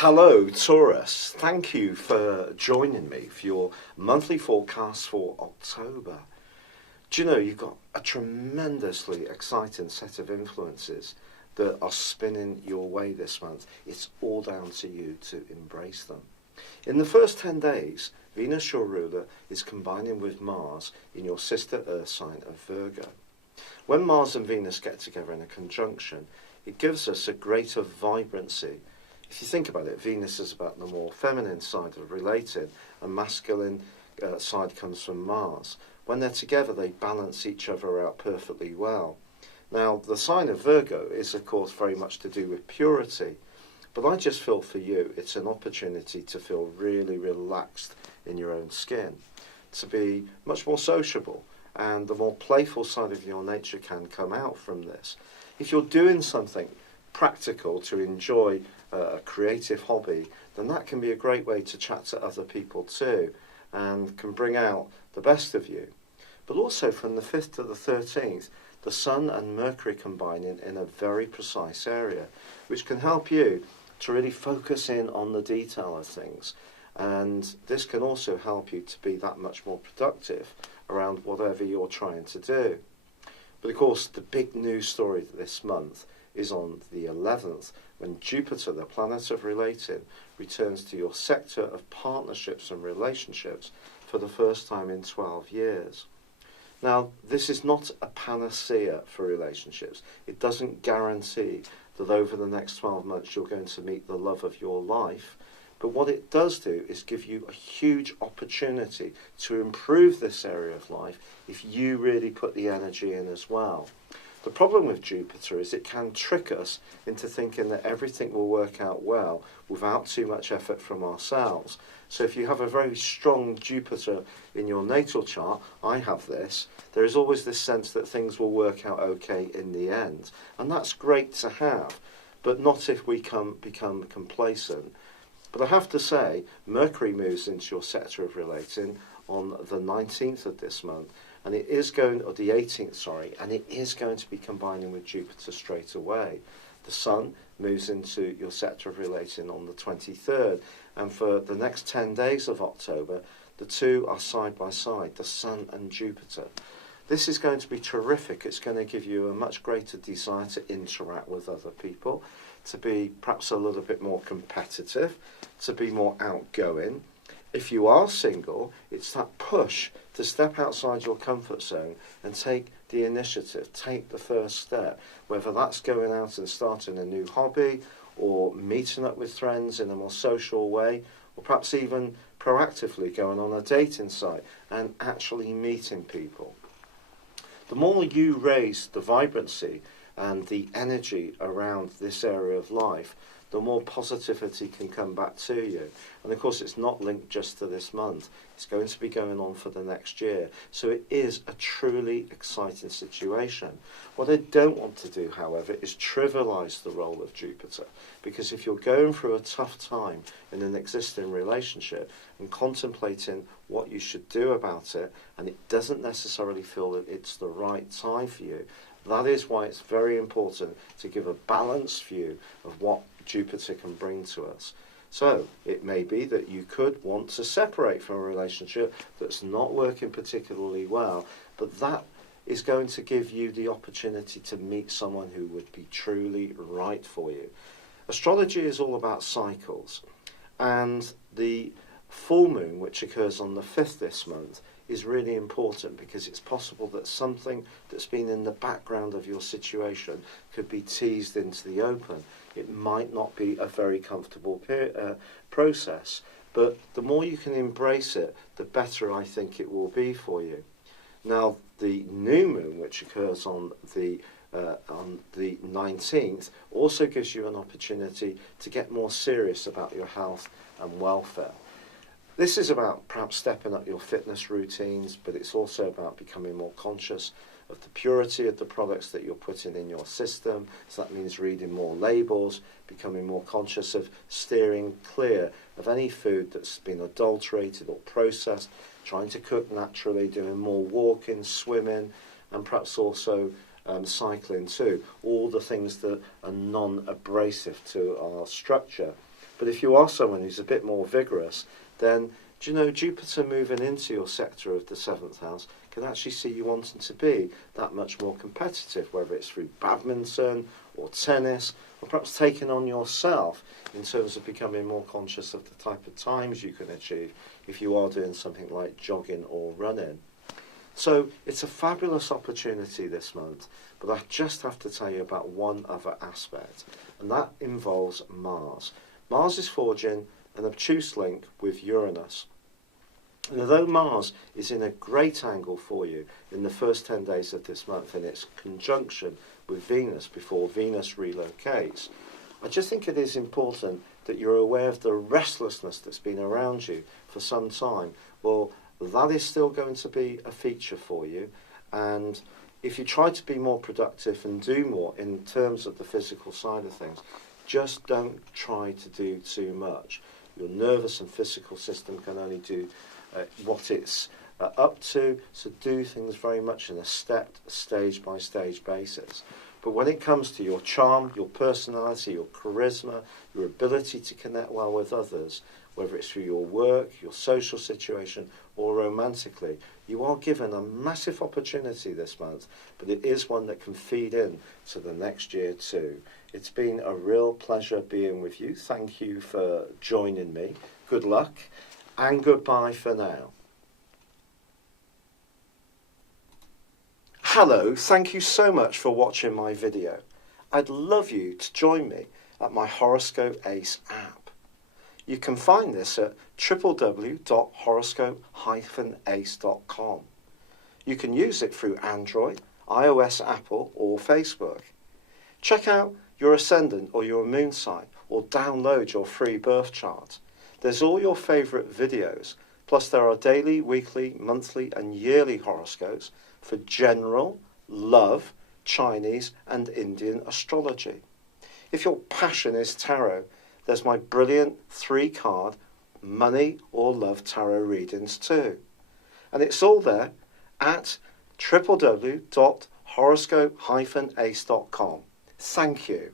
Hello, Taurus. Thank you for joining me for your monthly forecast for October. Do you know you've got a tremendously exciting set of influences that are spinning your way this month? It's all down to you to embrace them. In the first 10 days, Venus, your ruler, is combining with Mars in your sister Earth sign of Virgo. When Mars and Venus get together in a conjunction, it gives us a greater vibrancy. If you think about it, Venus is about the more feminine side of relating, and masculine side comes from Mars. When they're together, they balance each other out perfectly well. Now, the sign of Virgo is, of course, very much to do with purity, but I just feel for you, it's an opportunity to feel really relaxed in your own skin, to be much more sociable, and the more playful side of your nature can come out from this. If you're doing something practical to enjoy a creative hobby, then that can be a great way to chat to other people too, and can bring out the best of you. But also from the 5th to the 13th, the Sun and Mercury combining in a very precise area, which can help you to really focus in on the detail of things. And this can also help you to be that much more productive around whatever you're trying to do. But of course, the big news story this month is on the 11th, when Jupiter, the planet of relating, returns to your sector of partnerships and relationships for the first time in 12 years. Now, this is not a panacea for relationships. It doesn't guarantee that over the next 12 months you're going to meet the love of your life. But what it does do is give you a huge opportunity to improve this area of life if you really put the energy in as well. The problem with Jupiter is it can trick us into thinking that everything will work out well without too much effort from ourselves. So if you have a very strong Jupiter in your natal chart, I have this, there is always this sense that things will work out okay in the end. And that's great to have, but not if we become complacent. But I have to say, Mercury moves into your sector of relating on the 19th of this month, and it is going, or the 18th, sorry, and it is going to be combining with Jupiter straight away. The Sun moves into your sector of relating on the 23rd, and for the next 10 days of October, the two are side by side, the Sun and Jupiter. This is going to be terrific. It's going to give you a much greater desire to interact with other people, to be perhaps a little bit more competitive, to be more outgoing. If you are single, it's that push to step outside your comfort zone and take the initiative, take the first step, whether that's going out and starting a new hobby, or meeting up with friends in a more social way, or perhaps even proactively going on a dating site and actually meeting people. The more you raise the vibrancy and the energy around this area of life, the more positivity can come back to you. And of course, it's not linked just to this month. It's going to be going on for the next year. So it is a truly exciting situation. What I don't want to do, however, is trivialize the role of Jupiter. Because if you're going through a tough time in an existing relationship and contemplating what you should do about it, and it doesn't necessarily feel that it's the right time for you, that is why it's very important to give a balanced view of what Jupiter can bring to us. So it may be that you could want to separate from a relationship that's not working particularly well, but that is going to give you the opportunity to meet someone who would be truly right for you. Astrology is all about cycles, and the full moon, which occurs on the 5th this month, is really important because it's possible that something that's been in the background of your situation could be teased into the open. It might not be a very comfortable process, but the more you can embrace it, the better I think it will be for you. Now, the new moon, which occurs on the 19th, also gives you an opportunity to get more serious about your health and welfare. This is about perhaps stepping up your fitness routines, but it's also about becoming more conscious of the purity of the products that you're putting in your system. So that means reading more labels, becoming more conscious of steering clear of any food that's been adulterated or processed, trying to cook naturally, doing more walking, swimming, and perhaps also cycling too. All the things that are non-abrasive to our structure. But if you are someone who's a bit more vigorous, then do you know Jupiter moving into your sector of the 7th house can actually see you wanting to be that much more competitive, whether it's through badminton or tennis, or perhaps taking on yourself in terms of becoming more conscious of the type of times you can achieve if you are doing something like jogging or running. So it's a fabulous opportunity this month, but I just have to tell you about one other aspect, and that involves Mars. Mars is forging an obtuse link with Uranus. And although Mars is in a great angle for you in the first 10 days of this month in its conjunction with Venus before Venus relocates, I just think it is important that you're aware of the restlessness that's been around you for some time. Well, that is still going to be a feature for you, and if you try to be more productive and do more in terms of the physical side of things, just don't try to do too much. Your nervous and physical system can only do what it's up to, so do things very much in a stepped, stage-by-stage basis. But when it comes to your charm, your personality, your charisma, your ability to connect well with others, whether it's through your work, your social situation, or romantically, you are given a massive opportunity this month, but it is one that can feed in to the next year too. It's been a real pleasure being with you. Thank you for joining me. Good luck, and goodbye for now. Hello, thank you so much for watching my video. I'd love you to join me at my Horoscope Ace app. You can find this at www.horoscope-ace.com. You can use it through Android, iOS, Apple or Facebook. Check out your ascendant or your moon sign or download your free birth chart. There's all your favourite videos, plus there are daily, weekly, monthly and yearly horoscopes for general, love, Chinese and Indian astrology. If your passion is tarot, there's my brilliant 3-card money or love tarot readings too. And it's all there at www.horoscope-ace.com. Thank you.